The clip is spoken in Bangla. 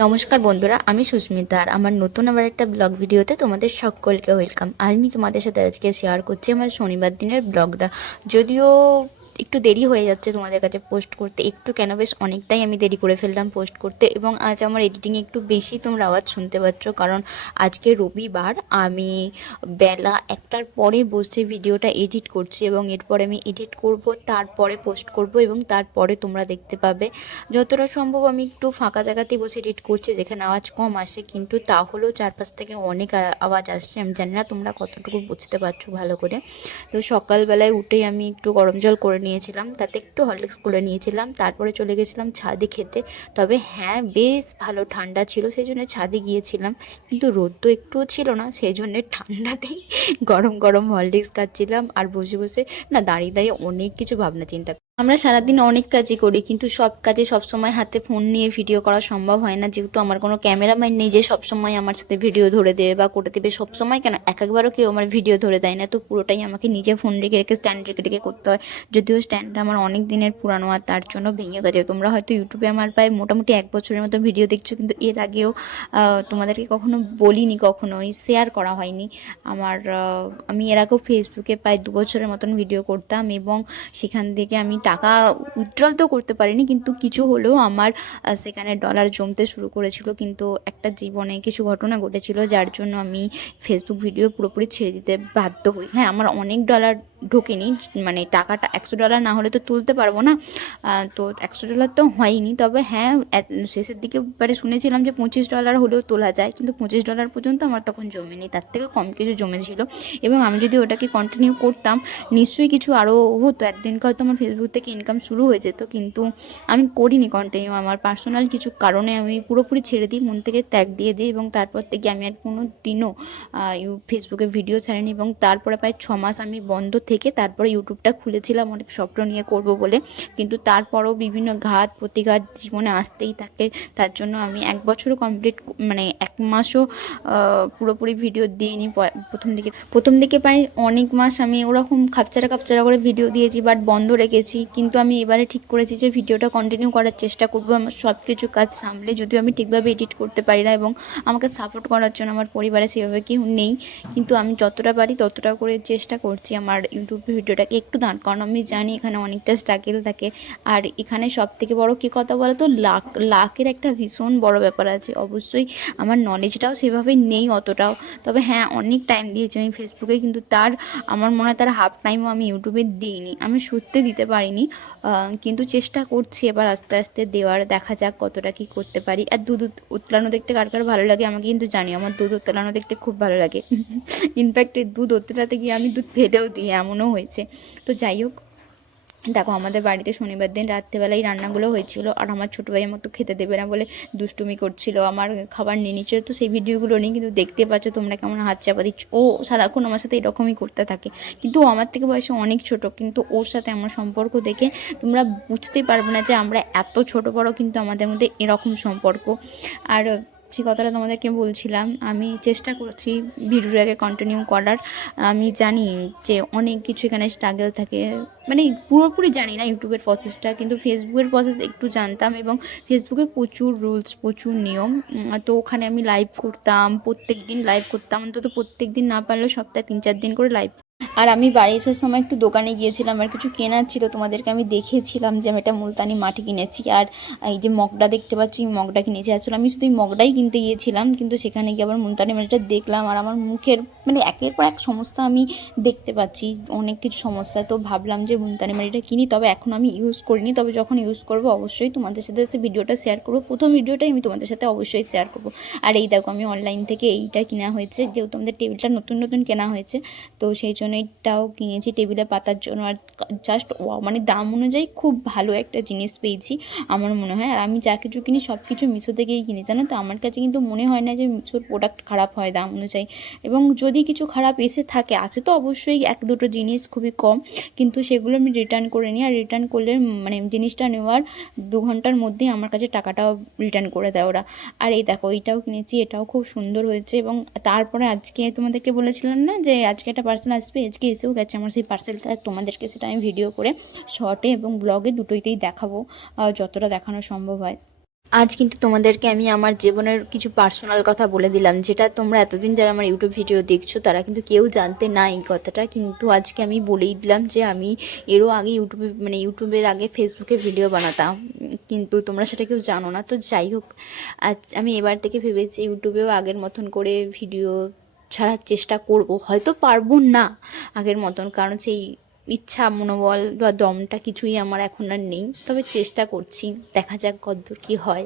নমস্কার বন্ধুরা, আমি সুস্মিতা আর আমার নতুন আবার একটা ব্লগ ভিডিওতে তোমাদের সকলকে ওয়েলকাম। আমি তোমাদের সাথে আজকে শেয়ার করছি আমার শনিবার দিনের ব্লগটা। যদিও একটু দেরি হয়ে যাচ্ছে তোমাদের কাছে পোস্ট করতে, একটু কেন বেশ অনেকটাই আমি দেরি করে ফেললাম পোস্ট করতে, এবং আজ আমার এডিটিংয়ে একটু বেশি তোমরা আওয়াজ শুনতে পাচ্ছ, কারণ আজকে রবিবার। আমি বেলা 1টার পরে বসে ভিডিওটা এডিট করছি এবং এরপরে আমি এডিট করব, তারপরে পোস্ট করব এবং তারপরে তোমরা দেখতে পাবে। যতটা সম্ভব আমি একটু ফাঁকা জায়গাতেই বসে এডিট করছি, যেখানে আওয়াজ কম আসে, কিন্তু তাহলেও চারপাশ থেকে অনেক আওয়াজ আসছে। আমি জানি না তোমরা কতটুকু বুঝতে পারছো ভালো করে। তো সকালবেলায় উঠেই আমি একটু গরম জল করে নিয়েছিলাম, তাতে একটু হরলিক্স করে নিয়েছিলাম, তারপরে চলে গেছিলাম ছাদে খেতে। তবে হ্যাঁ, বেশ ভালো ঠান্ডা ছিল, সেই জন্য ছাদে গিয়েছিলাম, কিন্তু রোদ তো একটুও ছিল না, সেই জন্যে ঠান্ডাতেই গরম গরম হরলিক্স খাচ্ছিলাম আর বসে বসে না দাঁড়িয়ে দাঁড়িয়ে অনেক কিছু ভাবনা চিন্তা। আমরা সারাদিন অনেক কাজই করি, কিন্তু সব কাজে সবসময় হাতে ফোন নিয়ে ভিডিও করা সম্ভব হয় না, যেহেতু আমার কোনো ক্যামেরাম্যান নেই যে সবসময় আমার সাথে ভিডিও ধরে দেবে বা করে দেবে। সবসময় কেন, একবারও কেউ আমার ভিডিও ধরে দেয় না, তো পুরোটাই আমাকে নিজে ফোন রেখে রেখে স্ট্যান্ড রেখে রেখে করতে হয়। যদিও স্ট্যান্ডটা আমার অনেক দিনের পুরানো আর তার জন্য ভেঙে গেছে। তোমরা হয়তো ইউটিউবে আমার প্রায় মোটামুটি 1 বছরের মতো ভিডিও দেখছো, কিন্তু এর আগেও তোমাদেরকে কখনো বলিনি, কখনোই শেয়ার করা হয়নি আমি এর আগেও ফেসবুকে প্রায় 2 বছরের মতন ভিডিও করতাম, এবং সেখান থেকে আমি টাকা উইথড্রল তো করতে পারিনি, কিন্তু কিছু হলেও আমার সেখানে ডলার জমতে শুরু করেছিল। কিন্তু একটা জীবনে কিছু ঘটনা ঘটেছিল, যার জন্য আমি ফেসবুক ভিডিও পুরোপুরি ছেড়ে দিতে বাধ্য হই। হ্যাঁ, আমার অনেক ডলার ঢোকেনি, মানে টাকাটা $100 না হলে তো তুলতে পারবো না। তো $100 তো হয়নি, তবে হ্যাঁ শেষের দিকে শুনেছিলাম যে $25 হলেও তোলা যায়, কিন্তু $25 পর্যন্ত আমার তখন জমেনি, তার থেকে কম কিছু জমেছিল। এবং আমি যদি ওটাকে কন্টিনিউ করতাম, নিশ্চয়ই কিছু আরও হতো, একদিনকে হয়তো আমার ফেসবুক থেকে ইনকাম শুরু হয়ে যেত, কিন্তু আমি করিনি কন্টিনিউ। আমার পার্সোনাল কিছু কারণে আমি পুরোপুরি ছেড়ে দিই, মন থেকে ত্যাগ দিয়ে দিই, এবং তারপর থেকে আমি আর কোনো দিনও ফেসবুকে ভিডিও ছাড়িনি। এবং তারপরে প্রায় 6 মাস আমি বন্ধ থেকে তারপরে ইউটিউবটা খুলেছিলাম অনেক স্বপ্ন নিয়ে করব বলে, কিন্তু তারপরও বিভিন্ন ঘাত প্রতিঘাত জীবনে আসতেই থাকে। তার জন্য আমি 1 বছরও কমপ্লিট, মানে 1 মাসও পুরোপুরি ভিডিও দিইনি। প্রথম দিকে প্রায় অনেক মাস আমি ওরকম খাপচারা খাপচারা করে ভিডিও দিয়েছি, বাট বন্ধ রেখেছি। কিন্তু আমি এবারে ঠিক করেছি যে ভিডিওটা কন্টিনিউ করার চেষ্টা করব, আমার সব কিছু কাজ সামলে। যদিও আমি ঠিকভাবে এডিট করতে পারি না, এবং আমাকে সাপোর্ট করার জন্য আমার পরিবারে সেভাবে কেউ নেই, কিন্তু আমি যতটা পারি ততটা করে চেষ্টা করছি আমার ইউটিউব ভিডিওটাকে একটু দাঁড়, কারণ আমি জানি এখানে অনেকটা স্ট্রাগল থাকে। আর এখানে সব থেকে বড় কী কথা বলো তো, লাকের একটা ভীষণ বড় ব্যাপার আছে। অবশ্যই আমার নলেজটাও সেভাবে নেই অতটাও, তবে হ্যাঁ অনেক টাইম দিয়েছি আমি ফেসবুকে, কিন্তু আমার মনে হয় তার হাফ টাইমও আমি ইউটিউবে দিইনি, আমি সত্যি দিতে পারিনি। কিন্তু চেষ্টা করছি এবার আস্তে আস্তে দেওয়ার, দেখা যাক কতটা কী করতে পারি। আর দুধ উতলানো দেখতে কার কার ভালো লাগে আমাকে কিন্তু জানি, আমার দুধ উতলানো দেখতে খুব ভালো লাগে। ইনফ্যাক্ট এই দুধ উতলাতে গিয়ে আমি দুধ ফেলেও দিই, এমনও হয়েছে। তো যাই হোক, দেখো আমাদের বাড়িতে শনিবার দিন রাত্রেবেলায় রান্নাগুলো হয়েছিল, আর আমার ছোটো ভাই আমাকে তো খেতে দেবে না বলে দুষ্টুমি করছিল, আমার খাবার নিয়ে নিচ্ছিল। তো সেই ভিডিওগুলো নেই, কিন্তু দেখতে পাচ্ছ তোমরা কেমন হাত চাপা দিচ্ছ। ও সারাক্ষণ আমার সাথে এরকমই করতে থাকে, কিন্তু ও আমার থেকে বয়সে অনেক ছোট, কিন্তু ওর সাথে আমার সম্পর্ক দেখে তোমরা বুঝতেই পারবে না যে আমরা এত ছোট বড়, কিন্তু আমাদের মধ্যে এরকম সম্পর্ক। আর যে কথাটা তোমাদেরকে বলছিলাম, আমি চেষ্টা করছি ভিডিওটাকে কন্টিনিউ করার। আমি জানি যে অনেক কিছু এখানে স্ট্রাগল থাকে, মানে পুরোপুরি জানি না ইউটিউবের প্রসেসটা, কিন্তু ফেসবুকের প্রসেস একটু জানতাম। এবং ফেসবুকে প্রচুর রুলস, প্রচুর নিয়ম। তো ওখানে আমি লাইভ করতাম, প্রত্যেক দিন লাইভ করতাম, অন্তত প্রত্যেক দিন না পারলেও সপ্তাহে 3-4 দিন করে লাইভ। আর আমি বাড়ি আসার সময় একটু দোকানে গিয়েছিলাম, আর কিছু কেনার ছিল, তোমাদেরকে আমি দেখিয়েছিলাম যে আমি একটা মুলতানি মাটি কিনেছি, আর এই যে মগটা দেখতে পাচ্ছি এই মগটা কিনেছি। আসলে আমি শুধু এই মগটাই কিনতে গিয়েছিলাম, কিন্তু সেখানে গিয়ে আবার মুলতানি মাটিটা দেখলাম, আর আমার মুখের মানে একের পর এক সমস্যা আমি দেখতে পাচ্ছি, অনেক কিছু সমস্যা। তো ভাবলাম যে মুলতানি মাটিটা কিনি, তবে এখন আমি ইউজ করিনি, তবে যখন ইউজ করবো অবশ্যই তোমাদের সাথে ভিডিওটা শেয়ার করবো। প্রথম ভিডিওটাই আমি তোমাদের সাথে অবশ্যই শেয়ার করবো। আর এই দেখো আমি অনলাইন থেকে এইটা কেনা হয়েছে, যেহেতু আমাদের টেবিলটা নতুন নতুন কেনা হয়েছে, তো সেই জন্য এটাও কিনেছি টেবিলে পাতার জন্য। আর জাস্ট মানে দাম অনুযায়ী খুব ভালো একটা জিনিস পেয়েছি আমার মনে হয়। আর আমি যা কিছু কিনি সব কিছু মিশো থেকেই কিনি, জানো তো। আমার কাছে কিন্তু মনে হয় না যে মিশোর প্রোডাক্ট খারাপ হয় দাম অনুযায়ী, এবং যদি কিছু খারাপ এসে থাকে, আছে তো অবশ্যই 1-2টো জিনিস খুবই কম, কিন্তু সেগুলো আমি রিটার্ন করে নিই। আর রিটার্ন করলে মানে জিনিসটা নেওয়ার 2 ঘন্টার মধ্যেই আমার কাছে টাকাটাও রিটার্ন করে দেয় ওরা। আর এই দেখো এইটাও কিনেছি, এটাও খুব সুন্দর হয়েছে। এবং তারপরে আজকে তোমাদেরকে বলেছিলাম না যে আজকে একটা পার্সেল আসবে, আজকে এসেও গেছে আমার সেই পার্সেলটা। তোমাদেরকে সেটা আমি ভিডিও করে শর্টে এবং ব্লগে দুটোইতেই দেখাবো, যতটা দেখানো সম্ভব হয়। আজ কিন্তু তোমাদেরকে আমি আমার জীবনের কিছু পার্সোনাল কথা বলে দিলাম, যেটা তোমরা এতদিন যারা আমার ইউটিউব ভিডিও দেখছো তারা কিন্তু কেউ জানতে না এই কথাটা, কিন্তু আজকে আমি বলেই দিলাম যে আমি এরও আগে ইউটিউবে ইউটিউবের আগে ফেসবুকে ভিডিও বানাতাম, কিন্তু তোমরা সেটা কেউ জানো না। তো যাই হোক, আজ আমি এবার থেকে ভেবেছি ইউটিউবেও আগের মতন করে ভিডিও ছাড়ার চেষ্টা করব। হয়তো পারবো না আগের মতন, কারণ সেই ইচ্ছা মনোবল বা দমটা কিছুই আমার এখন আর নেই, তবে চেষ্টা করছি, দেখা যাক কতদূর কী হয়।